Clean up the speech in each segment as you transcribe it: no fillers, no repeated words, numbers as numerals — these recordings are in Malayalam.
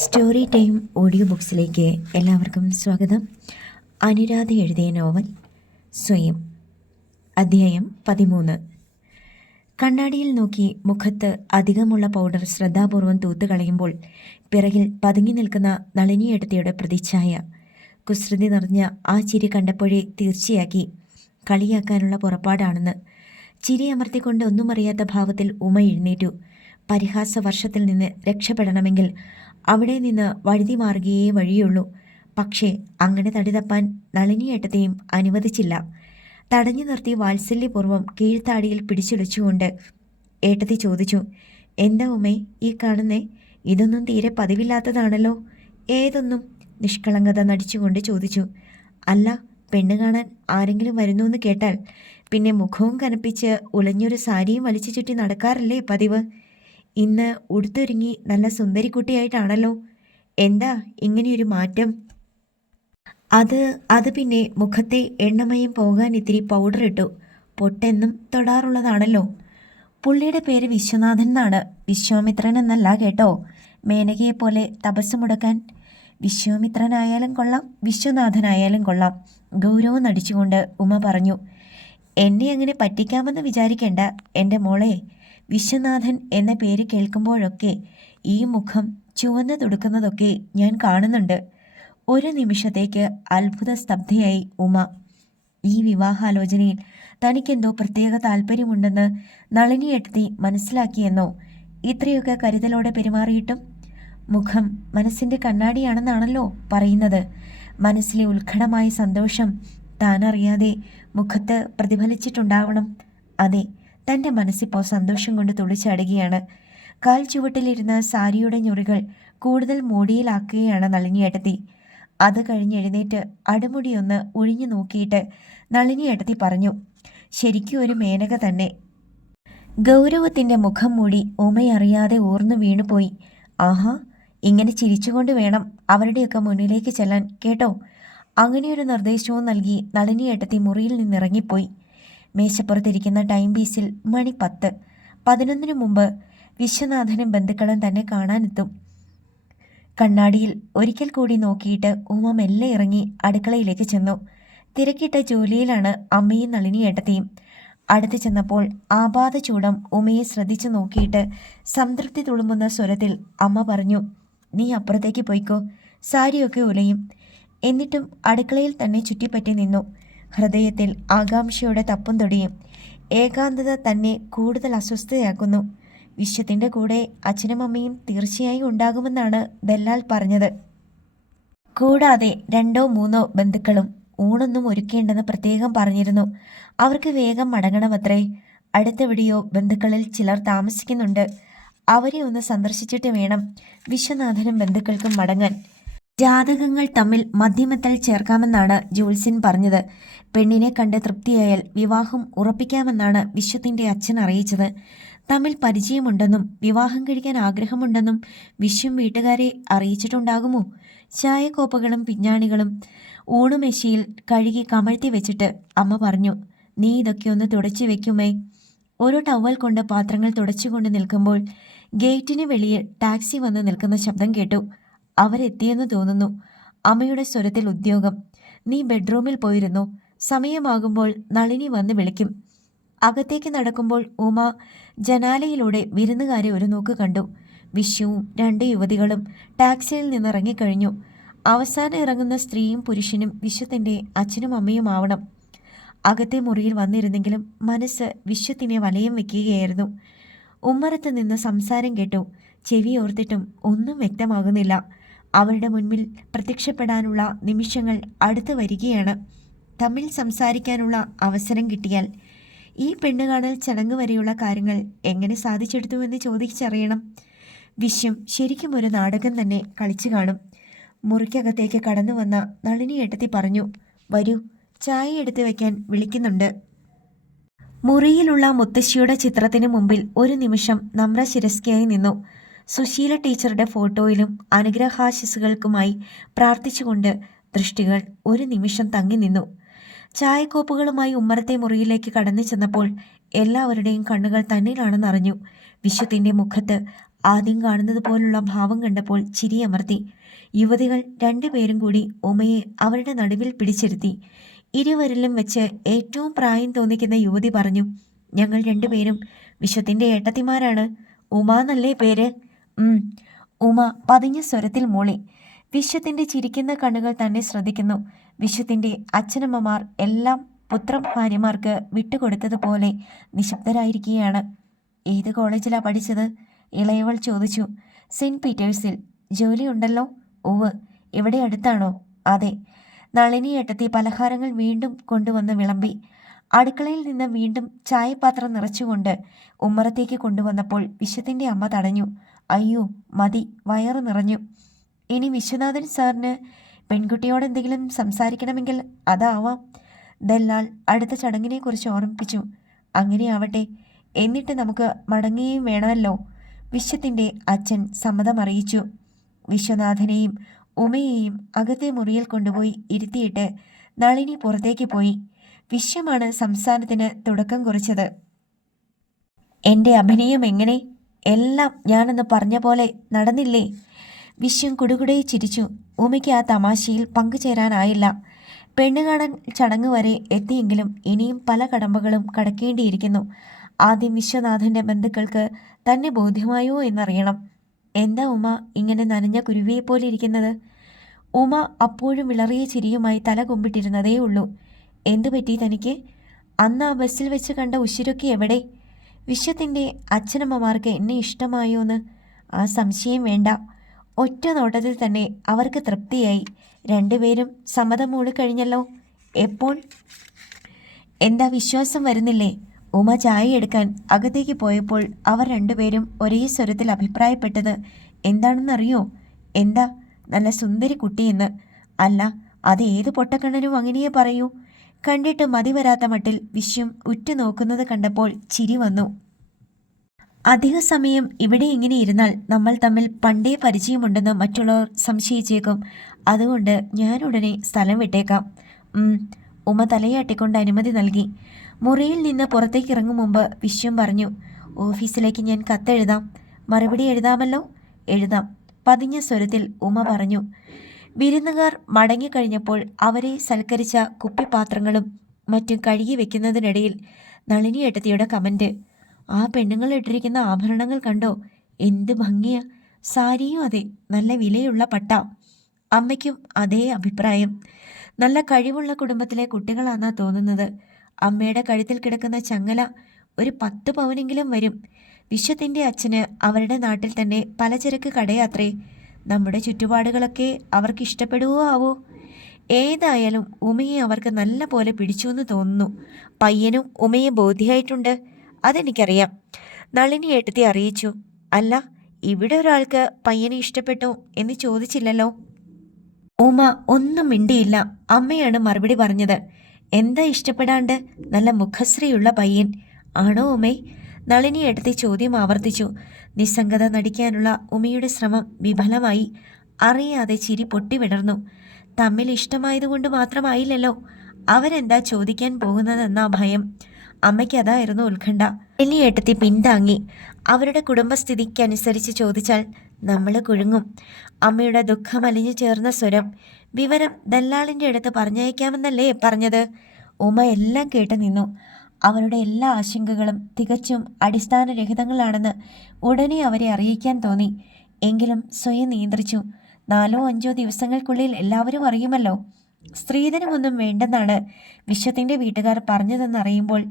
സ്റ്റോറി ടൈം ഓഡിയോ ബുക്സിലേക്ക് എല്ലാവർക്കും സ്വാഗതം. അനുരാധ എഴുതിയ നോവൽ സ്വയം, അധ്യായം 13. കണ്ണാടിയിൽ നോക്കി മുഖത്ത് അധികമുള്ള പൗഡർ ശ്രദ്ധാപൂർവം തൂത്തുകളയുമ്പോൾ പിറകിൽ പതുങ്ങി നിൽക്കുന്ന നളിനിയേട്ടത്തിയുടെ പ്രതിച്ഛായ. കുസൃതി നിറഞ്ഞ ആ ചിരി കണ്ടപ്പോഴേ തീർച്ചയാക്കി കളിയാക്കാനുള്ള പുറപ്പാടാണെന്ന്. ചിരി അമർത്തിക്കൊണ്ട് ഒന്നും അറിയാത്ത ഭാവത്തിൽ ഉമ എഴുന്നേറ്റു. പരിഹാസ വർഷത്തിൽ നിന്ന് രക്ഷപ്പെടണമെങ്കിൽ അവിടെ നിന്ന് വഴുതി മാറുകയേ വഴിയുള്ളൂ. പക്ഷേ അങ്ങനെ തടി തപ്പാൻ നളിനിയേട്ടത്തെയും അനുവദിച്ചില്ല. തടഞ്ഞു നിർത്തി വാത്സല്യപൂർവ്വം കീഴ്ത്താടിയിൽ പിടിച്ചുലച്ചുകൊണ്ട് ഏട്ടത്തി ചോദിച്ചു, എന്താ ഉമേ ഈ കാണുന്നേ? ഇതൊന്നും തീരെ പതിവില്ലാത്തതാണല്ലോ. ഏതൊന്നും? നിഷ്കളങ്കത നടിച്ചുകൊണ്ട് ചോദിച്ചു. അല്ല, പെണ്ണ് കാണാൻ ആരെങ്കിലും വരുന്നു കേട്ടാൽ പിന്നെ മുഖവും കനപ്പിച്ച് ഉലഞ്ഞൊരു സാരിയും വലിച്ചു ചുറ്റി നടക്കാറല്ലേ പതിവ്? ഇന്ന് ഉടുത്തൊരുങ്ങി നല്ല സുന്ദരിക്കുട്ടിയായിട്ടാണല്ലോ. എന്താ ഇങ്ങനെയൊരു മാറ്റം? അത് പിന്നെ മുഖത്തെ എണ്ണമയം പോകാൻ ഇത്തിരി പൗഡർ ഇട്ടു. പൊട്ടെന്നും തൊടാറുള്ളതാണല്ലോ. പുള്ളിയുടെ പേര് വിശ്വനാഥൻ എന്നാണ്. വിശ്വാമിത്രൻ എന്നല്ല കേട്ടോ. മേനകയെപ്പോലെ തപസ് മുടക്കാൻ. വിശ്വാമിത്രനായാലും കൊള്ളാം, വിശ്വനാഥനായാലും കൊള്ളാം. ഗൗരവം നടിച്ചുകൊണ്ട് ഉമ പറഞ്ഞു. എന്നെ അങ്ങനെ പറ്റിക്കാമെന്ന് വിചാരിക്കേണ്ട എൻ്റെ മോളെ. വിശ്വനാഥൻ എന്ന പേര് കേൾക്കുമ്പോഴൊക്കെ ഈ മുഖം ചുവന്നു തുടുക്കുന്നതൊക്കെ ഞാൻ കാണുന്നുണ്ട്. ഒരു നിമിഷത്തേക്ക് അത്ഭുത സ്തബ്ധയായി ഉമ. ഈ വിവാഹാലോചനയിൽ തനിക്കെന്തോ പ്രത്യേക താല്പര്യമുണ്ടെന്ന് നളിനിയേട്ടത്തി മനസ്സിലാക്കിയെന്നോ? ഇത്രയൊക്കെ കരുതലോടെ പെരുമാറിയിട്ടും? മുഖം മനസ്സിൻ്റെ കണ്ണാടിയാണെന്നാണല്ലോ പറയുന്നത്. മനസ്സിലെ ഉത്കടമായ സന്തോഷം താനറിയാതെ മുഖത്ത് പ്രതിഫലിച്ചിട്ടുണ്ടാവണം. അതെ, തൻ്റെ മനസ്സിപ്പോൾ സന്തോഷം കൊണ്ട് തുള്ളിച്ചാടുകയാണ്. കാൽ ചുവട്ടിലിരുന്ന് സാരിയുടെ ഞൊറികൾ കൂടുതൽ മൂടിയിലാക്കുകയാണ് നളിനിയേട്ടത്തി. അത് കഴിഞ്ഞെഴുന്നേറ്റ് അടുമുടിയൊന്ന് ഒഴിഞ്ഞു നോക്കിയിട്ട് നളിനിയേട്ടത്തി പറഞ്ഞു, ശരിക്കും ഒരു മേനക തന്നെ. ഗൗരവത്തിൻ്റെ മുഖം മൂടി ഉമയറിയാതെ ഊർന്നു വീണുപോയി. ആഹാ, ഇങ്ങനെ ചിരിച്ചുകൊണ്ട് വേണം അവരുടെയൊക്കെ മുന്നിലേക്ക് ചെല്ലാൻ കേട്ടോ. അങ്ങനെയൊരു നിർദ്ദേശവും നൽകി നളിനിയേട്ടത്തി മുറിയിൽ നിന്നിറങ്ങിപ്പോയി. മേശപ്പുറത്തിരിക്കുന്ന ടൈം പീസിൽ മണി 10. 11 മുമ്പ് വിശ്വനാഥനും ബന്ധുക്കളും തന്നെ കാണാനെത്തും. കണ്ണാടിയിൽ ഒരിക്കൽ കൂടി നോക്കിയിട്ട് ഉമ മെല്ലെ ഇറങ്ങി അടുക്കളയിലേക്ക് ചെന്നു. തിരക്കിട്ട ജോലിയിലാണ് അമ്മയും നളിനിയേട്ടത്തെയും. അടുത്ത് ചെന്നപ്പോൾ ആപാത ചൂടം ഉമയെ ശ്രദ്ധിച്ചു നോക്കിയിട്ട് സംതൃപ്തി തുളുമ്പുന്ന സ്വരത്തിൽ അമ്മ പറഞ്ഞു, നീ അപ്പുറത്തേക്ക് പോയിക്കോ, സാരിയൊക്കെ ഉലയും. എന്നിട്ടും അടുക്കളയിൽ തന്നെ ചുറ്റിപ്പറ്റി നിന്നു. ഹൃദയത്തിൽ ആകാംക്ഷയുടെ തപ്പും തൊടിയും. ഏകാന്തത തന്നെ കൂടുതൽ അസ്വസ്ഥയാക്കുന്നു. വിശ്വത്തിൻ്റെ കൂടെ അച്ഛനും അമ്മയും തീർച്ചയായും ഉണ്ടാകുമെന്നാണ് ദല്ലാൽ പറഞ്ഞത്. കൂടാതെ 2 or 3 ബന്ധുക്കളും. ഊണൊന്നും ഒരുക്കേണ്ടെന്ന് പ്രത്യേകം പറഞ്ഞിരുന്നു. അവർക്ക് വേഗം മടങ്ങണമത്രേ. അടുത്തെവിടെയോ ബന്ധുക്കളിൽ ചിലർ താമസിക്കുന്നുണ്ട്. അവരെ ഒന്ന് സന്ദർശിച്ചിട്ട് വേണം വിശ്വനാഥനും ബന്ധുക്കൾക്കും മടങ്ങാൻ. ജാതകങ്ങൾ തമ്മിൽ മധ്യമത്തിൽ ചേർക്കാമെന്നാണ് ജ്യോത്സ്യൻ പറഞ്ഞത്. പെണ്ണിനെ കണ്ട് തൃപ്തിയായാൽ വിവാഹം ഉറപ്പിക്കാമെന്നാണ് വിശ്വത്തിൻ്റെ അച്ഛൻ അറിയിച്ചത്. തമ്മിൽ പരിചയമുണ്ടെന്നും വിവാഹം കഴിക്കാൻ ആഗ്രഹമുണ്ടെന്നും വിശ്വം വീട്ടുകാരെ അറിയിച്ചിട്ടുണ്ടാകുമോ? ചായക്കോപ്പകളും പിഞ്ഞാണികളും ഊണുമേശയിൽ കഴുകി കമഴ്ത്തി വെച്ചിട്ട് അമ്മ പറഞ്ഞു, നീ ഇതൊക്കെ ഒന്ന് തുടച്ചു വെക്കുമേ. ഒരു ടവൽ കൊണ്ട് പാത്രങ്ങൾ തുടച്ചുകൊണ്ട് നിൽക്കുമ്പോൾ ഗേറ്റിന് വെളിയിൽ ടാക്സി വന്ന് നിൽക്കുന്ന ശബ്ദം കേട്ടു. അവരെത്തിയെന്ന് തോന്നുന്നു. അമ്മയുടെ സ്വരത്തിൽ ഉദ്യോഗം. നീ ബെഡ്റൂമിൽ പോയിരുന്നു. സമയമാകുമ്പോൾ നളിനി വന്ന് വിളിക്കും. അകത്തേക്ക് നടക്കുമ്പോൾ ഉമ ജനാലയിലൂടെ വിരുന്നുകാരെ ഒരു നോക്ക് കണ്ടു. വിശ്വവും 2 യുവതികളും ടാക്സിയിൽ നിന്നിറങ്ങിക്കഴിഞ്ഞു. അവസാനം ഇറങ്ങുന്ന സ്ത്രീയും പുരുഷനും വിശ്വത്തിൻ്റെ അച്ഛനും അമ്മയും ആവണം. അകത്തെ മുറിയിൽ വന്നിരുന്നെങ്കിലും മനസ്സ് വിശ്വത്തിനെ വലയം വെക്കുകയായിരുന്നു. ഉമ്മറത്ത് നിന്ന് സംസാരം കേട്ടു. ചെവി ഓർത്തിട്ടും ഒന്നും വ്യക്തമാകുന്നില്ല. അവരുടെ മുൻപിൽ പ്രത്യക്ഷപ്പെടാനുള്ള നിമിഷങ്ങൾ അടുത്ത് വരികയാണ്. തമ്മിൽ സംസാരിക്കാനുള്ള അവസരം കിട്ടിയാൽ ഈ പെണ്ണുകാണൽ ചടങ്ങ് വരെയുള്ള കാര്യങ്ങൾ എങ്ങനെ സാധിച്ചെടുത്തുവെന്ന് ചോദിച്ചറിയണം. വിശ്വം ശരിക്കും ഒരു നാടകം തന്നെ കളിച്ചു കാണും. മുറിക്കകത്തേക്ക് കടന്നു വന്ന നളിനിയേട്ടത്തി പറഞ്ഞു, വരൂ, ചായ എടുത്തു വയ്ക്കാൻ വിളിക്കുന്നുണ്ട്. മുറിയിലുള്ള മുത്തശ്ശിയുടെ ചിത്രത്തിന് മുമ്പിൽ ഒരു നിമിഷം നമ്രശിരസ്കയായി നിന്നു. സുശീല ടീച്ചറുടെ ഫോട്ടോയിലും അനുഗ്രഹാശിസുകൾക്കുമായി പ്രാർത്ഥിച്ചുകൊണ്ട് ദൃഷ്ടികൾ ഒരു നിമിഷം തങ്ങി നിന്നു. ചായക്കോപ്പുകളുമായി ഉമ്മറത്തെ മുറിയിലേക്ക് കടന്നു ചെന്നപ്പോൾ എല്ലാവരുടെയും കണ്ണുകൾ തന്നിലാണെന്നറിഞ്ഞു. വിശ്വത്തിൻ്റെ മുഖത്ത് ആദ്യം കാണുന്നത് പോലുള്ള ഭാവം കണ്ടപ്പോൾ ചിരിയമർത്തി. യുവതികൾ രണ്ടുപേരും കൂടി ഉമയെ അവരുടെ നടുവിൽ പിടിച്ചിരുത്തി. ഇരുവരിലും വെച്ച് ഏറ്റവും പ്രായം തോന്നിക്കുന്ന യുവതി പറഞ്ഞു, ഞങ്ങൾ രണ്ടുപേരും വിശ്വത്തിൻ്റെ ഏട്ടത്തിമാരാണ്. ഉമാന്നല്ലേ പേര്? ഉമ പതിഞ്ഞ സ്വരത്തിൽ മൂളി. വിശ്വത്തിൻ്റെ ചിരിക്കുന്ന കണ്ണുകൾ തന്നെ ശ്രദ്ധിക്കുന്നു. വിശ്വത്തിൻ്റെ അച്ഛനമ്മമാർ എല്ലാം പുത്രഭാര്യമാർക്ക് വിട്ടുകൊടുത്തതുപോലെ നിശബ്ദരായിരിക്കുകയാണ്. ഏത് കോളേജിലാ പഠിച്ചത്? ഇളയവൾ ചോദിച്ചു. സെയിൻറ്റ് പീറ്റേഴ്സിൽ. ജോലിയുണ്ടല്ലോ? ഉവ്. ഇവിടെ അടുത്താണോ? അതെ. നളിനി ഏട്ടത്തി പലഹാരങ്ങൾ വീണ്ടും കൊണ്ടുവന്ന് വിളമ്പി. അടുക്കളയിൽ നിന്ന് വീണ്ടും ചായപാത്രം നിറച്ചുകൊണ്ട് ഉമ്മറത്തേക്ക് കൊണ്ടുവന്നപ്പോൾ വിശ്വത്തിൻ്റെ അമ്മ തടഞ്ഞു. അയ്യോ മതി, വയറ് നിറഞ്ഞു. ഇനി വിശ്വനാഥൻ സാറിന് പെൺകുട്ടിയോടെന്തെങ്കിലും സംസാരിക്കണമെങ്കിൽ അതാവാം. ദല്ലാൾ അടുത്ത ചടങ്ങിനെക്കുറിച്ച് ഓർമ്മിപ്പിച്ചു. അങ്ങനെയാവട്ടെ, എന്നിട്ട് നമുക്ക് മടങ്ങുകയും വേണമല്ലോ. വിശ്വത്തിൻ്റെ അച്ഛൻ സമ്മതമറിയിച്ചു. വിശ്വനാഥനെയും ഉമയെയും അകത്തെ മുറിയിൽ കൊണ്ടുപോയി ഇരുത്തിയിട്ട് നളിനി പുറത്തേക്ക് പോയി. വിശ്വമാണ് സംസാരത്തിന് തുടക്കം കുറിച്ചത്. എൻ്റെ അഭിനയം എങ്ങനെ? എല്ലാം ഞാനെന്ന് പറഞ്ഞ പോലെ നടന്നില്ലേ? വിശ്വം കുടുകുടയെ ചിരിച്ചു. ഉമയ്ക്ക് ആ തമാശയിൽ പങ്കുചേരാനായില്ല. പെണ്ണുകാണൽ ചടങ്ങ് വരെ എത്തിയെങ്കിലും ഇനിയും പല കടമ്പകളും കടക്കേണ്ടിയിരിക്കുന്നു. ആദ്യം വിശ്വനാഥൻ്റെ ബന്ധുക്കൾക്ക് തന്നെ ബോധ്യമായോ എന്നറിയണം. എന്താ ഉമ ഇങ്ങനെ നനഞ്ഞ കുരുവിയെപ്പോലെ ഇരിക്കുന്നത്? ഉമ അപ്പോഴും വിളറിയ ചിരിയുമായി തല കുമ്പിട്ടിരുന്നതേ ഉള്ളൂ. എന്തു പറ്റി തനിക്ക്? അന്ന് ആ ബസ്സിൽ വെച്ച് കണ്ട ഉശിരൊക്കെ എവിടെ? വിശ്വത്തിൻ്റെ അച്ഛനമ്മമാർക്ക് എന്നെ ഇഷ്ടമായോന്ന്? ആ സംശയം വേണ്ട. ഒറ്റ നോട്ടത്തിൽ തന്നെ അവർക്ക് തൃപ്തിയായി. രണ്ടുപേരും സമ്മതം മൂളിക്കഴിഞ്ഞല്ലോ. എപ്പോൾ? എന്താ വിശ്വാസം വരുന്നില്ലേ? ഉമ ചായ എടുക്കാൻ അകത്തേക്ക് പോയപ്പോൾ അവർ രണ്ടുപേരും ഒരേ സ്വരത്തിൽ അഭിപ്രായപ്പെട്ടത് എന്താണെന്നറിയോ? എന്താ? നല്ല സുന്ദരി കുട്ടിയെന്ന്. അല്ല, അത് ഏത് പൊട്ടക്കണ്ണനും അങ്ങനെയേ പറയൂ. കണ്ടിട്ട് മതി വരാത്ത മട്ടിൽ വിശ്വം ഉറ്റുനോക്കുന്നത് കണ്ടപ്പോൾ ചിരി വന്നു. അധിക സമയം ഇവിടെ ഇങ്ങനെ ഇരുന്നാൽ നമ്മൾ തമ്മിൽ പണ്ടേ പരിചയമുണ്ടെന്ന് മറ്റുള്ളവർ സംശയിച്ചേക്കും. അതുകൊണ്ട് ഞാൻ ഉടനെ സ്ഥലം വിട്ടേക്കാം. ഉമ തലയാട്ടിക്കൊണ്ട് അനുമതി നൽകി. മുറിയിൽ നിന്ന് പുറത്തേക്ക് ഇറങ്ങും മുമ്പ് വിശ്വം പറഞ്ഞു, ഓഫീസിലേക്ക് ഞാൻ കത്തെഴുതാം. മറുപടി എഴുതാമല്ലോ? എഴുതാം, പതിഞ്ഞ സ്വരത്തിൽ ഉമ പറഞ്ഞു. വിരുന്നുകാർ മടങ്ങിക്കഴിഞ്ഞപ്പോൾ അവരെ സൽക്കരിച്ച കുപ്പിപ്പാത്രങ്ങളും മറ്റും കഴുകി വെക്കുന്നതിനിടയിൽ നളിനി ഏട്ടത്തിയുടെ കമൻറ്റ്, ആ പെണ്ണുങ്ങൾ ഇട്ടിരിക്കുന്ന ആഭരണങ്ങൾ കണ്ടോ? എന്ത് ഭംഗിയാ! സാരിയും അതെ, നല്ല വിലയുള്ള പട്ട. അമ്മയ്ക്കും അതേ അഭിപ്രായം. നല്ല കഴിവുള്ള കുടുംബത്തിലെ കുട്ടികളാണെന്നാ തോന്നുന്നത്. അമ്മയുടെ കഴുത്തിൽ കിടക്കുന്ന ചങ്ങല ഒരു 10 പവനെങ്കിലും വരും. വിശ്വത്തിൻ്റെ അച്ഛന് അവരുടെ നാട്ടിൽ തന്നെ പലചരക്ക് കടയാത്രേ. നമ്മുടെ ചുറ്റുപാടുകളൊക്കെ അവർക്ക് ഇഷ്ടപ്പെടുവോ ആവോ? ഏതായാലും ഉമയെ അവർക്ക് നല്ല പോലെ പിടിച്ചു എന്ന് തോന്നുന്നു. പയ്യനും ഉമയെ ബോധ്യമായിട്ടുണ്ട്, അതെനിക്കറിയാം. നളിനി ഏട്ടത്തി അറിയിച്ചു. അല്ല, ഇവിടെ ഒരാൾക്ക് പയ്യനെ ഇഷ്ടപ്പെട്ടു എന്ന് ചോദിച്ചില്ലല്ലോ. ഉമ ഒന്നും മിണ്ടിയില്ല. അമ്മയാണ് മറുപടി പറഞ്ഞത്. എന്താ ഇഷ്ടപ്പെടാണ്ട്? നല്ല മുഖശ്രീയുള്ള പയ്യൻ ആണോ ഉമേ? നളിനി ഏട്ടത്തി ചോദ്യം ആവർത്തിച്ചു. നിസ്സംഗത നടിക്കാനുള്ള ഉമയുടെ ശ്രമം വിഫലമായി. അറിയാതെ ചിരി പൊട്ടിവിടർന്നു. തമ്മിൽ ഇഷ്ടമായതുകൊണ്ട് മാത്രമായില്ലല്ലോ. അവരെന്താ ചോദിക്കാൻ പോകുന്നതെന്നാ ഭയം. അമ്മയ്ക്ക് അതായിരുന്നു ഉത്കണ്ഠ. നളിനി ഏട്ടത്തി പിന്താങ്ങി. അവരുടെ കുടുംബസ്ഥിതിക്കനുസരിച്ച് ചോദിച്ചാൽ നമ്മൾ കുഴുങ്ങും. അമ്മയുടെ ദുഃഖം അലിഞ്ഞു ചേർന്ന സ്വരം. വിവരം ദല്ലാളിൻ്റെ അടുത്ത് പറഞ്ഞയക്കാമെന്നല്ലേ പറഞ്ഞത്? ഉമ എല്ലാം കേട്ട് നിന്നു. അവരുടെ എല്ലാ ആശങ്കകളും തികച്ചും അടിസ്ഥാനരഹിതങ്ങളാണെന്ന് ഉടനെ അവരെ അറിയിക്കാൻ തോന്നി. എങ്കിലും സ്വയം നിയന്ത്രിച്ചു. 4-5 ദിവസങ്ങൾക്കുള്ളിൽ എല്ലാവരും അറിയുമല്ലോ. സ്ത്രീധനമൊന്നും വേണ്ടെന്നാണ് വിശ്വത്തിൻ്റെ വീട്ടുകാർ പറഞ്ഞതെന്നറിയുമ്പോൾ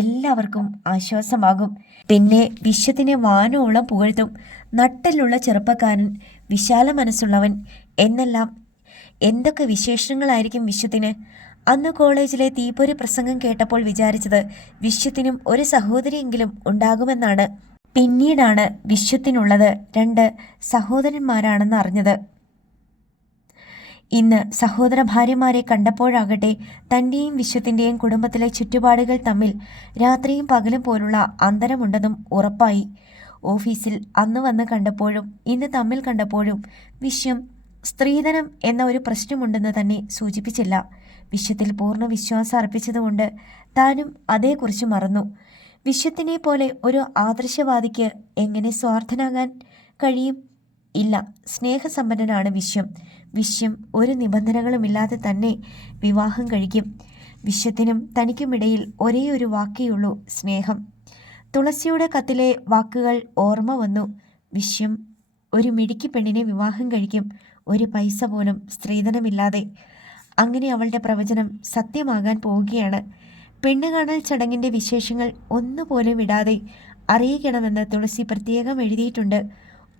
എല്ലാവർക്കും ആശ്വാസമാകും. പിന്നെ വിശ്വത്തിനെ വാനോളം പുകഴ്ത്തും. നട്ടലുള്ള ചെറുപ്പക്കാരൻ, വിശാല മനസ്സുള്ളവൻ എന്നെല്ലാം എന്തൊക്കെ വിശേഷണങ്ങളായിരിക്കും വിശ്വത്തിന്. അന്ന് കോളേജിലെ തീപ്പൊരി പ്രസംഗം കേട്ടപ്പോൾ വിചാരിച്ചത് വിശ്വത്തിനും ഒരു സഹോദരിയെങ്കിലും ഉണ്ടാകുമെന്നാണ്. പിന്നീടാണ് വിശ്വത്തിനുള്ളത് 2 സഹോദരന്മാരാണെന്ന് അറിഞ്ഞത്. ഇന്ന് സഹോദര ഭാര്യമാരെ കണ്ടപ്പോഴാകട്ടെ തൻ്റെയും വിശ്വത്തിൻ്റെയും കുടുംബത്തിലെ ചുറ്റുപാടുകൾ തമ്മിൽ രാത്രിയും പകലും പോലുള്ള അന്തരമുണ്ടെന്നും ഉറപ്പായി. ഓഫീസിൽ അന്ന് വന്ന് കണ്ടപ്പോഴും ഇന്ന് തമ്മിൽ കണ്ടപ്പോഴും വിശ്വം സ്ത്രീധനം എന്ന ഒരു പ്രശ്നമുണ്ടെന്ന് തന്നെ സൂചിപ്പിച്ചില്ല. വിശ്വത്തിൽ പൂർണ്ണ വിശ്വാസം അർപ്പിച്ചതുകൊണ്ട് താനും അതേക്കുറിച്ച് മറന്നു. വിശ്വത്തിനെ പോലെ ഒരു ആദർശവാദിക്ക് എങ്ങനെ സ്വാർത്ഥനാകാൻ? കഴിയും? ഇല്ല, സ്നേഹസമ്പന്നനാണ് വിശ്വം. വിശ്വം ഒരു നിബന്ധനകളുമില്ലാതെ തന്നെ വിവാഹം കഴിക്കും. വിശ്വത്തിനും തനിക്കുമിടയിൽ ഒരേ ഒരു വാക്കേയുള്ളൂ, സ്നേഹം. തുളസിയുടെ കത്തിലെ വാക്കുകൾ ഓർമ്മ വന്നു. വിശ്വം ഒരു മിടുക്കി പെണ്ണിനെ വിവാഹം കഴിക്കും, ഒരു പൈസ പോലും സ്ത്രീധനമില്ലാതെ. അങ്ങനെ അവളുടെ പ്രവചനം സത്യമാകാൻ പോവുകയാണ്. പെണ്ണുകാണൽ ചടങ്ങിൻ്റെ വിശേഷങ്ങൾ ഒന്നുപോലും വിടാതെ അറിയിക്കണമെന്ന് തുളസി പ്രത്യേകം എഴുതിയിട്ടുണ്ട്.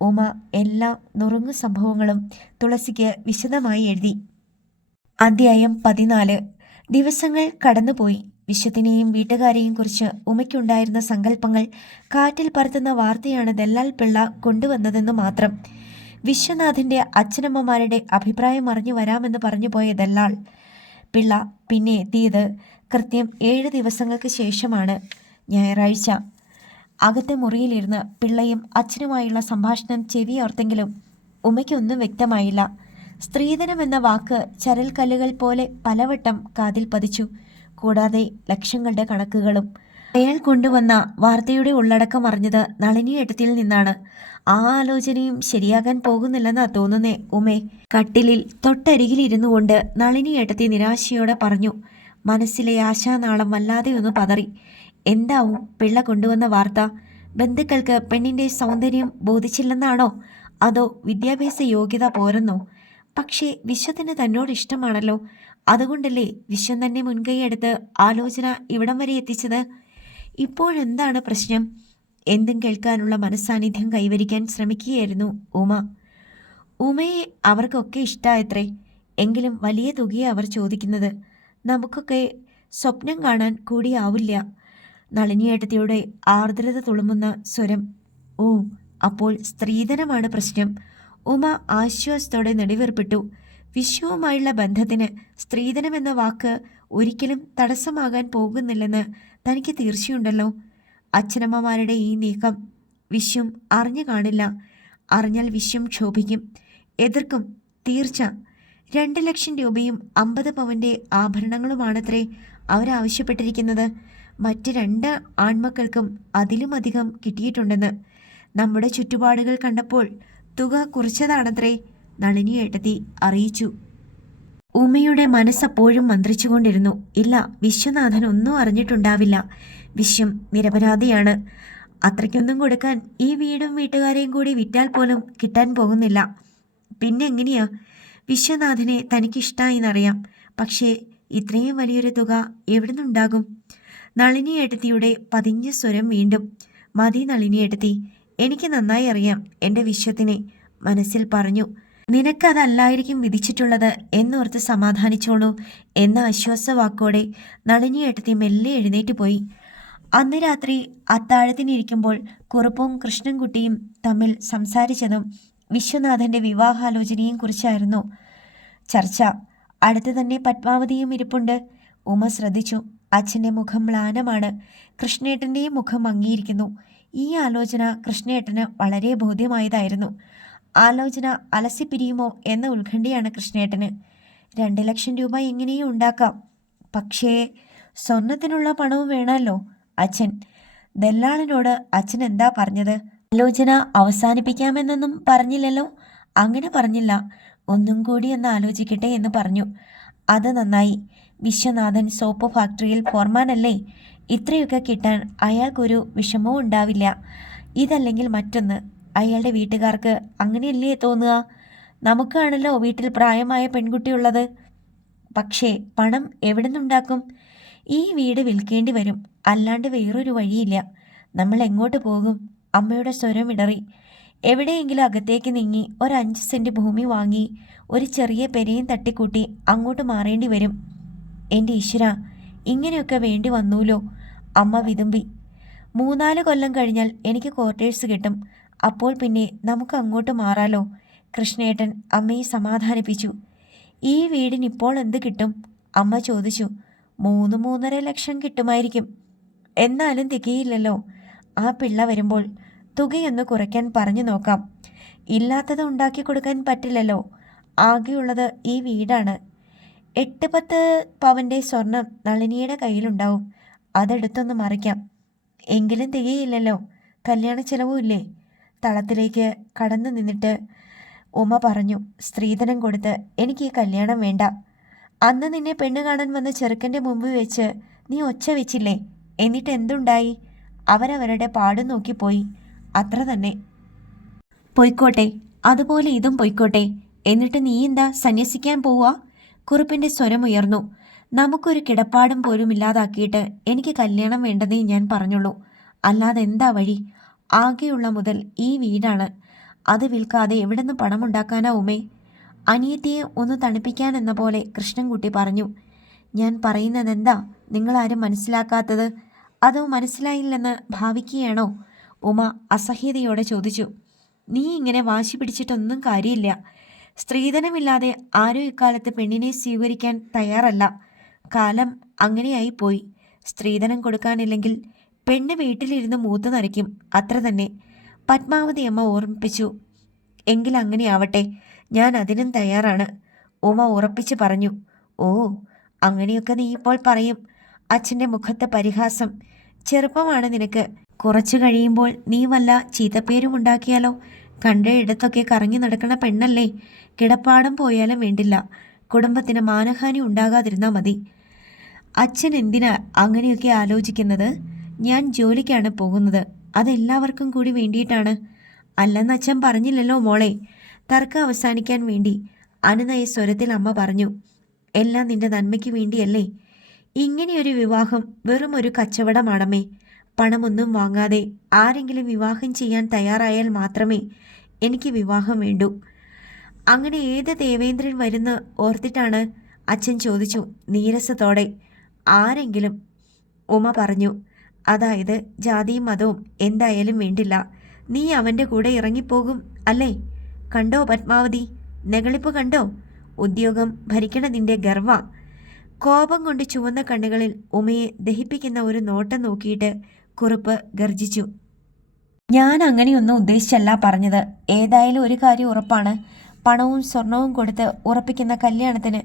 ഉമ എല്ലാ നുറുങ്ങു സംഭവങ്ങളും തുളസിക്ക് വിശദമായി എഴുതി. അധ്യായം 14. ദിവസങ്ങൾ കടന്നുപോയി. വിശ്വത്തിനെയും വീട്ടുകാരെയും കുറിച്ച് ഉമയ്ക്കുണ്ടായിരുന്ന സങ്കല്പങ്ങൾ കാറ്റിൽ പറത്തുന്ന വാർത്തയാണ് ദല്ലാൽ പിള്ള കൊണ്ടുവന്നതെന്ന് മാത്രം. വിശ്വനാഥൻ്റെ അച്ഛനമ്മമാരുടെ അഭിപ്രായം അറിഞ്ഞു വരാമെന്ന് പറഞ്ഞു പോയ ദല്ലാൽ പിള്ള പിന്നെ എത്തിയത് കൃത്യം 7 ദിവസങ്ങൾക്ക് ശേഷമാണ്. ഞായറാഴ്ച. അകത്തെ മുറിയിലിരുന്ന് പിള്ളയും അച്ഛനുമായുള്ള സംഭാഷണം ചെവിയോർത്തെങ്കിലും ഉമയ്ക്കൊന്നും വ്യക്തമായില്ല. സ്ത്രീധനം എന്ന വാക്ക് ചരൽക്കല്ലുകൾ പോലെ പലവട്ടം കാതിൽ പതിച്ചു. കൂടാതെ ലക്ഷങ്ങളുടെ കണക്കുകളും. അയാൾ കൊണ്ടുവന്ന വാർത്തയുടെ ഉള്ളടക്കം അറിഞ്ഞത് നളിനിയേട്ടത്തിൽ നിന്നാണ്. ആ ആലോചനയും ശരിയാകാൻ പോകുന്നില്ലെന്നാ തോന്നുന്നേ ഉമേ. കട്ടിലിൽ തൊട്ടരികിലിരുന്നു കൊണ്ട് നളിനിയേട്ടത്തി നിരാശയോടെ പറഞ്ഞു. മനസ്സിലെ ആശാനാളം വല്ലാതെ ഒന്ന് പതറി. എന്താവും പിള്ള കൊണ്ടുവന്ന വാർത്ത? ബന്ധുക്കൾക്ക് പെണ്ണിൻ്റെ സൗന്ദര്യം ബോധിച്ചില്ലെന്നാണോ? അതോ വിദ്യാഭ്യാസ യോഗ്യത പോരെന്നോ? പക്ഷേ വിശ്വത്തിന് തന്നോട് ഇഷ്ടമാണല്ലോ. അതുകൊണ്ടല്ലേ വിശ്വം തന്നെ മുൻകൈയെടുത്ത് ആലോചന ഇവിടം വരെ എത്തിച്ചത്. ഇപ്പോഴെന്താണ് പ്രശ്നം? എന്തും കേൾക്കാനുള്ള മനസ്സാന്നിധ്യം കൈവരിക്കാൻ ശ്രമിക്കുകയായിരുന്നു ഉമ. ഉമയെ അവർക്കൊക്കെ ഇഷ്ടമായത്രേ. എങ്കിലും വലിയ തുകയെ അവർ ചോദിക്കുന്നത്. നമുക്കൊക്കെ സ്വപ്നം കാണാൻ കൂടിയാവില്ല. നളിനിയേട്ടത്തിയുടെ ആർദ്രത തുളുമ്പുന്ന സ്വരം. ഓ, അപ്പോൾ സ്ത്രീധനമാണ് പ്രശ്നം. ഉമ ആശ്വാസത്തോടെ നെടുവീർപ്പിട്ടു. വിശ്വവുമായുള്ള ബന്ധത്തിന് സ്ത്രീധനം എന്ന വാക്ക് ഒരിക്കലും തടസ്സമാകാൻ പോകുന്നില്ലെന്ന് തനിക്ക് തീർച്ചയുണ്ടല്ലോ. അച്ഛനമ്മമാരുടെ ഈ നീക്കം വിശ്വം അറിഞ്ഞു കാണില്ല. അറിഞ്ഞാൽ വിശ്വം ക്ഷോഭിക്കും, എതിർക്കും, തീർച്ച. 2 ലക്ഷം രൂപയും 50 പവൻ്റെ ആഭരണങ്ങളുമാണത്രേ അവരാവശ്യപ്പെട്ടിരിക്കുന്നത്. മറ്റ് 2 ആൺമക്കൾക്കും അതിലുമധികം കിട്ടിയിട്ടുണ്ടെന്ന് നമ്മുടെ ചുറ്റുപാടുകൾ കണ്ടപ്പോൾ തുക കുറിച്ചതാണത്രേ, നളിനിയേട്ടത്തി അറിയിച്ചു. ഉമയുടെ മനസ്സപ്പോഴും മന്ത്രിച്ചുകൊണ്ടിരുന്നു. ഇല്ല, വിശ്വനാഥൻ ഒന്നും അറിഞ്ഞിട്ടുണ്ടാവില്ല. വിശ്വം നിരപരാധിയാണ്. അത്രയ്ക്കൊന്നും കൊടുക്കാൻ ഈ വീടും വീട്ടുകാരെയും കൂടി വിറ്റാൽ പോലും കിട്ടാൻ പോകുന്നില്ല. പിന്നെ എങ്ങനെയാ? വിശ്വനാഥനെ തനിക്കിഷ്ടമായിന്നറിയാം. പക്ഷേ ഇത്രയും വലിയൊരു തുക എവിടെ നിന്നുണ്ടാകും? നളിനിയേട്ടത്തിയുടെ പതിഞ്ഞ സ്വരം വീണ്ടും. മതി നളിനിയേട്ടത്തി, എനിക്ക് നന്നായി അറിയാം എൻ്റെ വിശ്വത്തിനെ. മനസ്സിൽ പറഞ്ഞു. നിനക്കതല്ലായിരിക്കും വിധിച്ചിട്ടുള്ളത് എന്നോർത്ത് സമാധാനിച്ചോളൂ എന്ന ആശ്വാസവാക്കോടെ നളിനിയേട്ടത്തി മെല്ലെ എഴുന്നേറ്റ് പോയി. അന്ന് രാത്രി അത്താഴത്തിനിരിക്കുമ്പോൾ കുറുപ്പും കൃഷ്ണൻകുട്ടിയും തമ്മിൽ സംസാരിച്ചതും വിശ്വനാഥൻ്റെ വിവാഹാലോചനയും കുറിച്ചായിരുന്നു ചർച്ച. അടുത്ത് തന്നെ പത്മാവതിയും ഇരിപ്പുണ്ട്. ഉമ ശ്രദ്ധിച്ചു. അച്ഛൻ്റെ മുഖം മ്ലാനമാണ്. കൃഷ്ണേട്ടൻ്റെയും മുഖം മങ്ങിയിരിക്കുന്നു. ഈ ആലോചന കൃഷ്ണേട്ടന് വളരെ ബോധ്യമായതായിരുന്നു. ആലോചന അലസിപ്പിരിയുമോ എന്ന ഉത്കണ്ഠയാണ് കൃഷ്ണേട്ടന്. 2 ലക്ഷം രൂപ എങ്ങനെയും ഉണ്ടാക്കാം. പക്ഷേ സ്വർണത്തിനുള്ള പണവും വേണമല്ലോ. അച്ഛൻ ദല്ലാളിനോട് അച്ഛൻ എന്താ പറഞ്ഞത്? ആലോചന അവസാനിപ്പിക്കാമെന്നൊന്നും പറഞ്ഞില്ലല്ലോ. അങ്ങനെ പറഞ്ഞില്ല. ഒന്നും കൂടി ഒന്ന് ആലോചിക്കട്ടെ എന്ന് പറഞ്ഞു. അത് നന്നായി. വിശ്വനാഥൻ സോപ്പ് ഫാക്ടറിയിൽ ഫോർമാനല്ലേ. ഇത്രയൊക്കെ കിട്ടാൻ അയാൾക്കൊരു വിഷമവും ഉണ്ടാവില്ല. ഇതല്ലെങ്കിൽ മറ്റൊന്ന്. അയാളുടെ വീട്ടുകാർക്ക് അങ്ങനെയല്ലേ തോന്നുക? നമുക്കാണല്ലോ വീട്ടിൽ പ്രായമായ പെൺകുട്ടിയുള്ളത്. പക്ഷേ പണം എവിടെ നിന്നുണ്ടാക്കും? ഈ വീട് വിൽക്കേണ്ടി വരും, അല്ലാണ്ട് വേറൊരു വഴിയില്ല. നമ്മൾ എങ്ങോട്ട് പോകും? അമ്മയുടെ സ്വരം ഇടറി. എവിടെയെങ്കിലും അകത്തേക്ക് നീങ്ങി ഒരു 5 സെൻറ്റ് ഭൂമി വാങ്ങി ഒരു ചെറിയ പെരയും തട്ടിക്കൂട്ടി അങ്ങോട്ട് മാറേണ്ടി വരും. എൻ്റെ ഈശ്വര, ഇങ്ങനെയൊക്കെ വേണ്ടി വന്നൂലോ. അമ്മ വിതുമ്പി. 3-4 കൊല്ലം കഴിഞ്ഞാൽ എനിക്ക് ക്വാർട്ടേഴ്സ് കിട്ടും. അപ്പോൾ പിന്നെ നമുക്ക് അങ്ങോട്ട് മാറാലോ. കൃഷ്ണേട്ടൻ അമ്മയെ സമാധാനിപ്പിച്ചു. ഈ വീടിനിപ്പോൾ എന്ത് കിട്ടും? അമ്മ ചോദിച്ചു. 3-3.5 ലക്ഷം കിട്ടുമായിരിക്കും. എന്നാലും തികയില്ലല്ലോ. ആ പിള്ള വരുമ്പോൾ തുകയൊന്ന് കുറയ്ക്കാൻ പറഞ്ഞു നോക്കാം. ഇല്ലാത്തത് ഉണ്ടാക്കി കൊടുക്കാൻ പറ്റില്ലല്ലോ. ആകെയുള്ളത് ഈ വീടാണ്. 8-10 പവൻ്റെ സ്വർണം നളിനിയുടെ കയ്യിലുണ്ടാവും. അതെടുത്തൊന്ന് മറിക്കാം. എങ്കിലും തികയില്ലല്ലോ. കല്യാണ ചെലവും ഇല്ലേ? തളത്തിലേക്ക് കടന്നു നിന്നിട്ട് ഉമ പറഞ്ഞു, സ്ത്രീധനം കൊടുത്ത് എനിക്ക് ഈ കല്യാണം വേണ്ട. അന്ന് നിന്നെ പെണ്ണ് കാണാൻ വന്ന ചെറുക്കൻ്റെ മുമ്പിൽ വെച്ച് നീ ഒച്ച വെച്ചില്ലേ? എന്നിട്ട് എന്തുണ്ടായി? അവരവരുടെ പാടും നോക്കിപ്പോയി, അത്ര തന്നെ. പൊയ്ക്കോട്ടെ, അതുപോലെ ഇതും പൊയ്ക്കോട്ടെ. എന്നിട്ട് നീ എന്താ സന്യസിക്കാൻ പോവാ? കുറുപ്പിൻ്റെ സ്വരമുയർന്നു. നമുക്കൊരു കിടപ്പാടും പോലും ഇല്ലാതാക്കിയിട്ട് എനിക്ക് കല്യാണം വേണ്ടതേ ഞാൻ പറഞ്ഞുള്ളൂ. അല്ലാതെ എന്താ വഴി? ആകെയുള്ള മുതൽ ഈ വീടാണ്. അത് വിൽക്കാതെ എവിടുന്ന് പണമുണ്ടാക്കാനാ ഉമേ? അനിയത്തിയെ ഒന്ന് തണുപ്പിക്കാനെന്ന പോലെ കൃഷ്ണൻകുട്ടി പറഞ്ഞു. ഞാൻ പറയുന്നതെന്താ നിങ്ങളാരും മനസ്സിലാക്കാത്തത്? അതോ മനസ്സിലായില്ലെന്ന് ഭാവിക്കുകയാണോ? ഉമ അസഹ്യതയോടെ ചോദിച്ചു. നീ ഇങ്ങനെ വാശി പിടിച്ചിട്ടൊന്നും കാര്യമില്ല. സ്ത്രീധനമില്ലാതെ ആരും ഇക്കാലത്ത് പെണ്ണിനെ സ്വീകരിക്കാൻ തയ്യാറല്ല. കാലം അങ്ങനെയായിപ്പോയി. സ്ത്രീധനം കൊടുക്കാനില്ലെങ്കിൽ പെണ്ണ് വീട്ടിലിരുന്ന് മൂത്ത് നരയ്ക്കും, അത്ര തന്നെ. പത്മാവതി അമ്മ ഓർമ്മിപ്പിച്ചു. എങ്കിൽ അങ്ങനെയാവട്ടെ, ഞാൻ അതിനും തയ്യാറാണ്, ഉമ ഉറപ്പിച്ചു പറഞ്ഞു. ഓ, അങ്ങനെയൊക്കെ നീ ഇപ്പോൾ പറയും. അച്ഛൻ്റെ മുഖത്ത് പരിഹാസം. ചെറുപ്പമാണ് നിനക്ക്. കുറച്ചു കഴിയുമ്പോൾ നീ വല്ല ചീത്തപ്പേരും ഉണ്ടാക്കിയാലോ? കണ്ട ഇടത്തൊക്കെ കറങ്ങി നടക്കണ പെണ്ണല്ലേ. കിടപ്പാടം പോയാലും വേണ്ടില്ല, കുടുംബത്തിന് മാനഹാനി ഉണ്ടാകാതിരുന്നാൽ മതി. അച്ഛൻ എന്തിനാ അങ്ങനെയൊക്കെ ആലോചിക്കുന്നത്? ഞാൻ ജോലിക്കാണ് പോകുന്നത്, അതെല്ലാവർക്കും കൂടി വേണ്ടിയിട്ടാണ്. അല്ലെന്ന് അച്ഛൻ പറഞ്ഞില്ലല്ലോ മോളെ. തർക്കം അവസാനിക്കാൻ വേണ്ടി അനുനയ സ്വരത്തിൽ അമ്മ പറഞ്ഞു. എല്ലാം നിന്റെ നന്മയ്ക്ക് വേണ്ടിയല്ലേ? ഇങ്ങനെയൊരു വിവാഹം വെറും ഒരു കച്ചവടമാണമ്മേ. പണമൊന്നും വാങ്ങാതെ ആരെങ്കിലും വിവാഹം ചെയ്യാൻ തയ്യാറായാൽ മാത്രമേ എനിക്ക് വിവാഹം വേണ്ടൂ. അങ്ങനെ ഏത് ദേവേന്ദ്രൻ വരുന്ന ഓർത്തിട്ടാണ്? അച്ഛൻ ചോദിച്ചു നീരസത്തോടെ. ആരെങ്കിലും, ഉമ പറഞ്ഞു. അതായത് ജാതിയും മതവും എന്തായാലും വേണ്ടില്ല. നീ അവൻ്റെ കൂടെ ഇറങ്ങിപ്പോകും അല്ലേ? കണ്ടോ പത്മാവതി, നെകളിപ്പ് കണ്ടോ? ഉദ്യോഗം ഭരിക്കണതിൻ്റെ ഗർവ. കോപം കൊണ്ട് ചുവന്ന കണ്ണുകളിൽ ഉമയെ ദഹിപ്പിക്കുന്ന ഒരു നോട്ടം നോക്കിയിട്ട് കുറുപ്പ് ഗർജിച്ചു. ഞാൻ അങ്ങനെയൊന്നും ഉദ്ദേശിച്ചല്ല പറഞ്ഞത്. ഏതായാലും ഒരു കാര്യം ഉറപ്പാണ്, പണവും സ്വർണവും കൊടുത്ത് ഉറപ്പിക്കുന്ന കല്യാണത്തിന്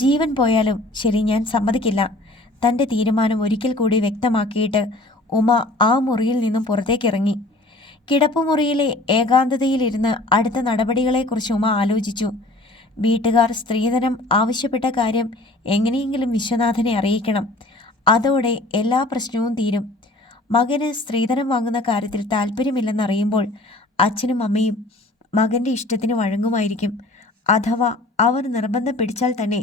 ജീവൻ പോയാലും ശരി ഞാൻ സമ്മതിക്കില്ല. തൻ്റെ തീരുമാനം ഒരിക്കൽ കൂടി വ്യക്തമാക്കിയിട്ട് ഉമ ആ മുറിയിൽ നിന്നും പുറത്തേക്കിറങ്ങി. കിടപ്പുമുറിയിലെ ഏകാന്തതയിലിരുന്ന് അടുത്ത നടപടികളെക്കുറിച്ച് ഉമ ആലോചിച്ചു. വീട്ടുകാർ സ്ത്രീധനം ആവശ്യപ്പെട്ട കാര്യം എങ്ങനെയെങ്കിലും വിശ്വനാഥനെ അറിയിക്കണം. അതോടെ എല്ലാ പ്രശ്നവും തീരും. മകന് സ്ത്രീധനം വാങ്ങുന്ന കാര്യത്തിൽ താല്പര്യമില്ലെന്നറിയുമ്പോൾ അച്ഛനും അമ്മയും മകൻ്റെ ഇഷ്ടത്തിന് വഴങ്ങുമായിരിക്കും. അഥവാ അവർ നിർബന്ധം പിടിച്ചാൽ തന്നെ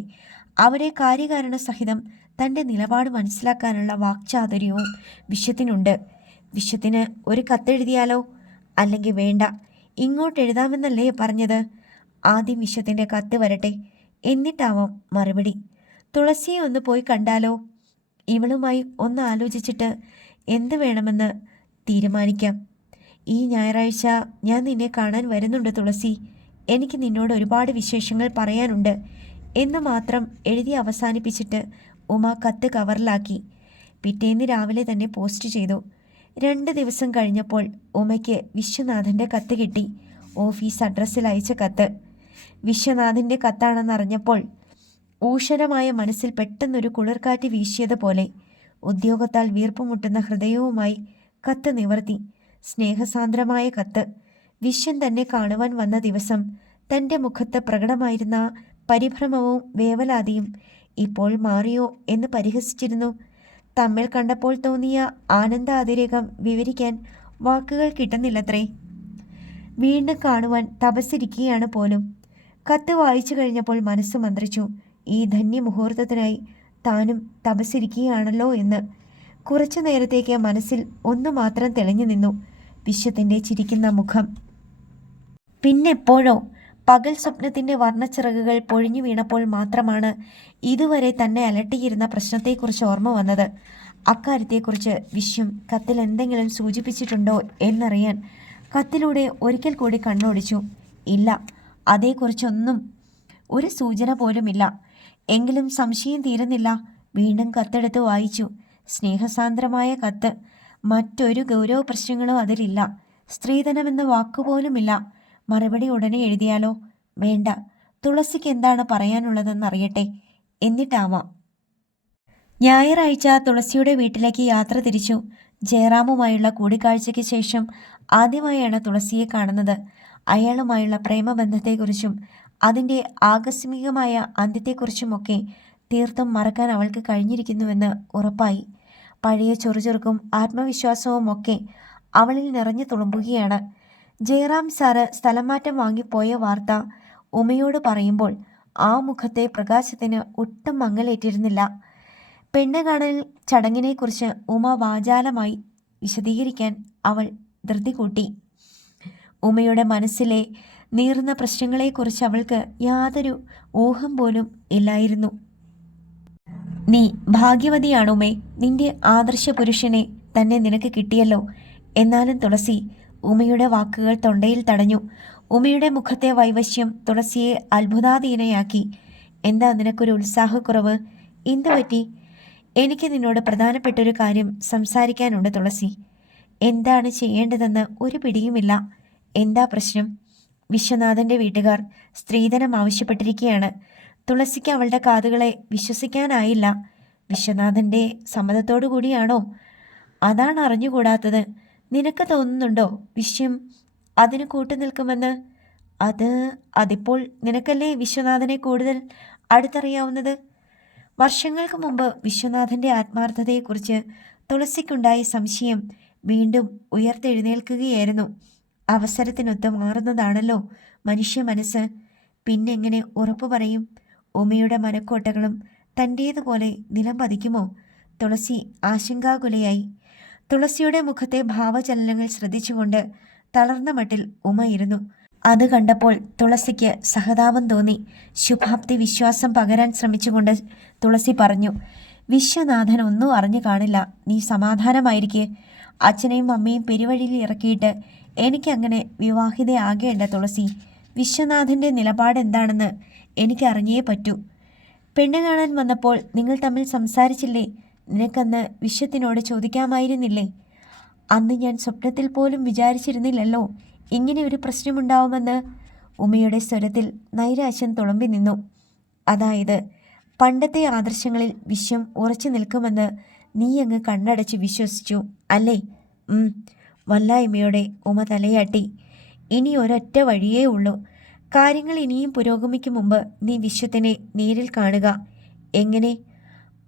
അവരെ കാര്യകാരണ സഹിതം തൻ്റെ നിലപാട് മനസ്സിലാക്കാനുള്ള വാക്ചാതുര്യവും വിശ്വത്തിനുണ്ട്. വിശ്വത്തിന് ഒരു കത്തെഴുതിയാലോ? അല്ലെങ്കിൽ വേണ്ട, ഇങ്ങോട്ട് എഴുതാമെന്നല്ലേ പറഞ്ഞത്? ആദ്യം വിശ്വത്തിൻ്റെ കത്ത് വരട്ടെ, എന്നിട്ടാവാം മറുപടി. തുളസിയെ ഒന്ന് പോയി കണ്ടാലോ? ഇവളുമായി ഒന്ന് ആലോചിച്ചിട്ട് എന്ത് വേണമെന്ന് തീരുമാനിക്കാം. ഈ ഞായറാഴ്ച ഞാൻ നിന്നെ കാണാൻ വരുന്നുണ്ട് തുളസി. എനിക്ക് നിന്നോട് ഒരുപാട് വിശേഷങ്ങൾ പറയാനുണ്ട് എന്ന് മാത്രം എഴുതി അവസാനിപ്പിച്ചിട്ട് ഉമ കത്ത് കവറിലാക്കി. പിറ്റേന്ന് രാവിലെ തന്നെ പോസ്റ്റ് ചെയ്തു. 2 ദിവസം കഴിഞ്ഞപ്പോൾ ഉമയ്ക്ക് വിശ്വനാഥൻ്റെ കത്ത് കിട്ടി. ഓഫീസ് അഡ്രസ്സിൽ അയച്ച കത്ത്. വിശ്വനാഥൻ്റെ കത്താണെന്നറിഞ്ഞപ്പോൾ ഊഷരമായ മനസ്സിൽ പെട്ടെന്നൊരു കുളിർക്കാറ്റ് വീശിയതുപോലെ ഉദ്യോഗത്താൽ വീർപ്പുമുട്ടുന്ന ഹൃദയവുമായി കത്ത് നിവർത്തി. സ്നേഹസാന്ദ്രമായ കത്ത്. വിശ്വൻ തന്നെ കാണുവാൻ വന്ന ദിവസം തൻ്റെ മുഖത്ത് പ്രകടമായിരുന്ന പരിഭ്രമവും വേവലാതിയും ഇപ്പോൾ മാറിയോ എന്ന് പരിഹസിച്ചിരുന്നു. തമ്മിൽ കണ്ടപ്പോൾ തോന്നിയ ആനന്ദാതിരേകം വിവരിക്കാൻ വാക്കുകൾ കിട്ടുന്നില്ലത്രേ. വീണ്ടും കാണുവാൻ തപസ്സിരിക്കുകയാണ് പോലും. കത്ത് വായിച്ചു കഴിഞ്ഞപ്പോൾ മനസ്സ് മന്ത്രിച്ചു. ഈ ധന്യമുഹൂർത്തത്തിനായി താനും തപസ്സിരിക്കുകയാണല്ലോ എന്ന്. കുറച്ചു നേരത്തേക്ക് മനസ്സിൽ ഒന്നു മാത്രം തെളിഞ്ഞു നിന്നു, വിശ്വത്തിൻ്റെ ചിരിക്കുന്ന മുഖം. പിന്നെപ്പോഴോ പകൽ സ്വപ്നത്തിൻ്റെ വർണ്ണച്ചിറകുകൾ പൊഴിഞ്ഞു വീണപ്പോൾ മാത്രമാണ് ഇതുവരെ തന്നെ അലട്ടിയിരുന്ന പ്രശ്നത്തെക്കുറിച്ച് ഓർമ്മ വന്നത്. അക്കാര്യത്തെക്കുറിച്ച് വിശ്വം കത്തിൽ എന്തെങ്കിലും സൂചിപ്പിച്ചിട്ടുണ്ടോ എന്നറിയാൻ കത്തിലൂടെ ഒരിക്കൽ കൂടി കണ്ണോടിച്ചു. ഇല്ല, അതേക്കുറിച്ചൊന്നും ഒരു സൂചന പോലുമില്ല. എങ്കിലും സംശയം തീരുന്നില്ല. വീണ്ടും കത്തെടുത്ത് വായിച്ചു. സ്നേഹസാന്ദ്രമായ കത്ത്. മറ്റൊരു ഗൗരവ പ്രശ്നങ്ങളും അതിലില്ല. സ്ത്രീധനമെന്ന വാക്കുപോലുമില്ല. മറുപടി ഉടനെ എഴുതിയാലോ? വേണ്ട, തുളസിക്ക് എന്താണ് പറയാനുള്ളതെന്നറിയട്ടെ, എന്നിട്ടാവാം. ഞായറാഴ്ച തുളസിയുടെ വീട്ടിലേക്ക് യാത്ര തിരിച്ചു. ജയറാമുമായുള്ള കൂടിക്കാഴ്ചയ്ക്ക് ശേഷം ആദ്യമായാണ് തുളസിയെ കാണുന്നത്. അയാളുമായുള്ള പ്രേമബന്ധത്തെക്കുറിച്ചും അതിൻ്റെ ആകസ്മികമായ അന്ത്യത്തെക്കുറിച്ചുമൊക്കെ തീർത്തും മറക്കാൻ അവൾക്ക് കഴിഞ്ഞിരിക്കുന്നുവെന്ന് ഉറപ്പായി. പഴയ ചൊറുചൊറുക്കും ആത്മവിശ്വാസവും ഒക്കെ അവളിൽ നിറഞ്ഞു തുളുമ്പുകയാണ്. ജയറാം സാറ് സ്ഥലം മാറ്റം വാങ്ങിപ്പോയ വാർത്ത ഉമയോട് പറയുമ്പോൾ ആ മുഖത്തെ പ്രകാശത്തിന് ഒട്ടും മങ്ങലേറ്റിരുന്നില്ല. പെണ്ണ് കാണൽ ചടങ്ങിനെക്കുറിച്ച് ഉമ വാചാലമായി വിശദീകരിക്കാൻ അവൾ ധൃതി കൂട്ടി. ഉമയുടെ മനസ്സിലെ നീറുന്ന പ്രശ്നങ്ങളെക്കുറിച്ച് അവൾക്ക് യാതൊരു ഊഹം പോലും ഇല്ലായിരുന്നു. നീ ഭാഗ്യവതിയാണുമേ, നിന്റെ ആദർശ പുരുഷനെ തന്നെ നിനക്ക് കിട്ടിയല്ലോ. എന്നാലും തുളസി, ഉമയുടെ വാക്കുകൾ തൊണ്ടയിൽ തടഞ്ഞു. ഉമയുടെ മുഖത്തെ വൈവശ്യം തുളസിയെ അത്ഭുതാധീനയാക്കി. എന്താ നിനക്കൊരു ഉത്സാഹക്കുറവ്? എന്തു പറ്റി? എനിക്ക് നിന്നോട് പ്രധാനപ്പെട്ടൊരു കാര്യം സംസാരിക്കാനുണ്ട് തുളസി. എന്താണ് ചെയ്യേണ്ടതെന്ന് ഒരു പിടിയുമില്ല. എന്താ പ്രശ്നം? വിശ്വനാഥൻ്റെ വീട്ടുകാർ സ്ത്രീധനം ആവശ്യപ്പെട്ടിരിക്കുകയാണ്. തുളസിക്ക് അവളുടെ കാതുകളെ വിശ്വസിക്കാനായില്ല. വിശ്വനാഥൻ്റെ സമ്മതത്തോടു കൂടിയാണോ? അതാണ് അറിഞ്ഞുകൂടാത്തത്. നിനക്ക് തോന്നുന്നുണ്ടോ വിശ്വം അതിന് കൂട്ടുനിൽക്കുമെന്ന്? അതിപ്പോൾ നിനക്കല്ലേ വിശ്വനാഥനെ കൂടുതൽ അടുത്തറിയാവുന്നത്. വർഷങ്ങൾക്ക് മുമ്പ് വിശ്വനാഥൻ്റെ ആത്മാർത്ഥതയെക്കുറിച്ച് തുളസിക്കുണ്ടായ സംശയം വീണ്ടും ഉയർത്തെഴുന്നേൽക്കുകയായിരുന്നു. അവസരത്തിനൊത്ത് മാറുന്നതാണല്ലോ മനുഷ്യ മനസ്സ്. പിന്നെങ്ങനെ ഉറപ്പു പറയും? ഉമയുടെ മനക്കോട്ടകളും തൻ്റേതുപോലെ നിലം പതിക്കുമോ? തുളസി ആശങ്കാകുലയായി. തുളസിയുടെ മുഖത്തെ ഭാവചലനങ്ങൾ ശ്രദ്ധിച്ചുകൊണ്ട് തളർന്ന മട്ടിൽ ഉമ ഇരുന്നു. അത് കണ്ടപ്പോൾ തുളസിക്ക് സഹതാപം തോന്നി. ശുഭാപ്തി വിശ്വാസം പകരാൻ ശ്രമിച്ചുകൊണ്ട് തുളസി പറഞ്ഞു, വിശ്വനാഥൻ ഒന്നും അറിഞ്ഞു കാണില്ല. നീ സമാധാനമായിരിക്കെ. അച്ഛനെയും അമ്മയും പെരുവഴിയിൽ ഇറക്കിയിട്ട് എനിക്കങ്ങനെ വിവാഹിതയാകേണ്ട തുളസി. വിശ്വനാഥൻ്റെ നിലപാടെന്താണെന്ന് എനിക്കറിഞ്ഞേ പറ്റൂ. പെണ്ണ് കാണാൻ വന്നപ്പോൾ നിങ്ങൾ തമ്മിൽ സംസാരിച്ചില്ലേ? നിനക്കന്ന് വിശ്വത്തിനോട് ചോദിക്കാമായിരുന്നില്ലേ? അന്ന് ഞാൻ സ്വപ്നത്തിൽ പോലും വിചാരിച്ചിരുന്നില്ലല്ലോ ഇങ്ങനെ ഒരു പ്രശ്നമുണ്ടാവുമെന്ന്. ഉമയുടെ സ്വരത്തിൽ നൈരാശ്യം തുളുമ്പി നിന്നു. അതായത് പണ്ടത്തെ ആദർശങ്ങളിൽ വിശ്വം ഉറച്ചു നിൽക്കുമെന്ന് നീ അങ്ങ് കണ്ണടച്ച് വിശ്വസിച്ചു അല്ലേ? വല്ലായ്മയോടെ ഉമ തലയാട്ടി. ഇനി ഒരൊറ്റ വഴിയേ ഉള്ളൂ. കാര്യങ്ങൾ ഇനിയും പുരോഗമിക്കും മുമ്പ് നീ വിശ്വത്തിനെ നേരിൽ കാണുക. എങ്ങനെ?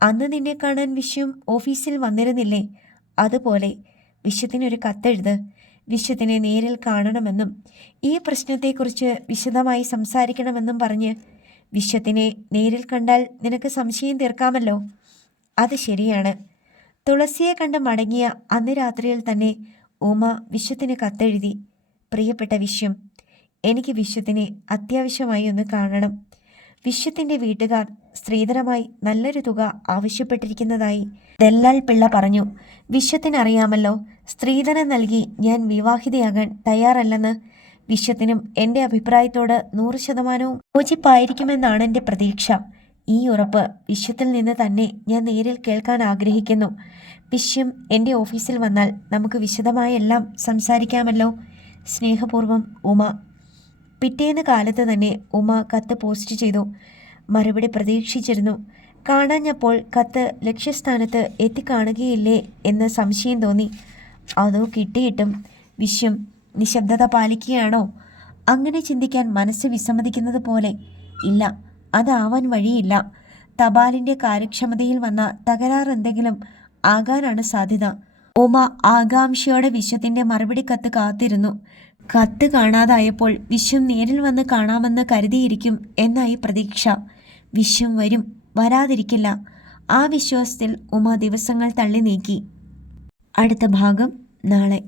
അന്ന് നിന്നെ കാണാൻ വിശ്വം ഓഫീസിൽ വന്നിരുന്നില്ലേ? അതുപോലെ വിശ്വത്തിനൊരു കത്തെഴുത്. വിശ്വത്തിനെ നേരിൽ കാണണമെന്നും ഈ പ്രശ്നത്തെക്കുറിച്ച് വിശദമായി സംസാരിക്കണമെന്നും പറഞ്ഞ് വിശ്വത്തിനെ നേരിൽ കണ്ടാൽ നിനക്ക് സംശയം തീർക്കാമല്ലോ. അത് ശരിയാണ്. തുളസിയെ കണ്ട് മടങ്ങിയ അന്ന് രാത്രിയിൽ തന്നെ ഉമ വിശ്വത്തിന് കത്തെഴുതി. പ്രിയപ്പെട്ട വിശ്വം, എനിക്ക് വിശ്വത്തിനെ അത്യാവശ്യമായി ഒന്ന് കാണണം. വിശ്വത്തിൻ്റെ വീട്ടുകാർ സ്ത്രീധനമായി നല്ലൊരു തുക ആവശ്യപ്പെട്ടിരിക്കുന്നതായി ദല്ലാൽ പിള്ള പറഞ്ഞു. വിശ്വത്തിനറിയാമല്ലോ, സ്ത്രീധനം നൽകി ഞാൻ വിവാഹിതയാകാൻ തയ്യാറല്ലെന്ന്. വിശ്വത്തിനും എൻ്റെ അഭിപ്രായത്തോട് 100% യോജിപ്പായിരിക്കുമെന്നാണ് എൻ്റെ പ്രതീക്ഷ. ഈ ഉറപ്പ് വിശ്വത്തിൽ നിന്ന് തന്നെ ഞാൻ നേരിൽ കേൾക്കാൻ ആഗ്രഹിക്കുന്നു. വിശ്വം എൻ്റെ ഓഫീസിൽ വന്നാൽ നമുക്ക് വിശദമായി എല്ലാം സംസാരിക്കാമല്ലോ. സ്നേഹപൂർവ്വം ഉമ. പിറ്റേന്ന് കാലത്ത് തന്നെ ഉമ കത്ത് പോസ്റ്റ് ചെയ്തു. മറുപടി പ്രതീക്ഷിച്ചിരുന്നു. കാണാഞ്ഞപ്പോൾ കത്ത് ലക്ഷ്യസ്ഥാനത്ത് എത്തിക്കാണുകയില്ലേ എന്ന് സംശയം തോന്നി. അതോ കിട്ടിയിട്ടും വിശ്വം നിശബ്ദത പാലിക്കുകയാണോ? അങ്ങനെ ചിന്തിക്കാൻ മനസ്സ് വിസമ്മതിക്കുന്നത് പോലെ. ഇല്ല, അതാവാൻ വഴിയില്ല. തപാലിൻ്റെ കാര്യക്ഷമതയിൽ വന്ന തകരാറെന്തെങ്കിലും ആകാനാണ് സാധ്യത. ഉമ ആകാംക്ഷയോടെ വിശ്വത്തിൻ്റെ മറുപടി കത്ത് കാത്തിരുന്നു. കത്ത് കാണാതായപ്പോൾ വിശ്വം നേരിൽ വന്ന് കാണാമെന്ന് കരുതിയിരിക്കും എന്നായി പ്രതീക്ഷ. വിശ്വം വരും, വരാതിരിക്കില്ല. ആ വിശ്വാസത്തിൽ ഉമ ദിവസങ്ങൾ തള്ളി നീക്കി. അടുത്ത ഭാഗം നാളെ.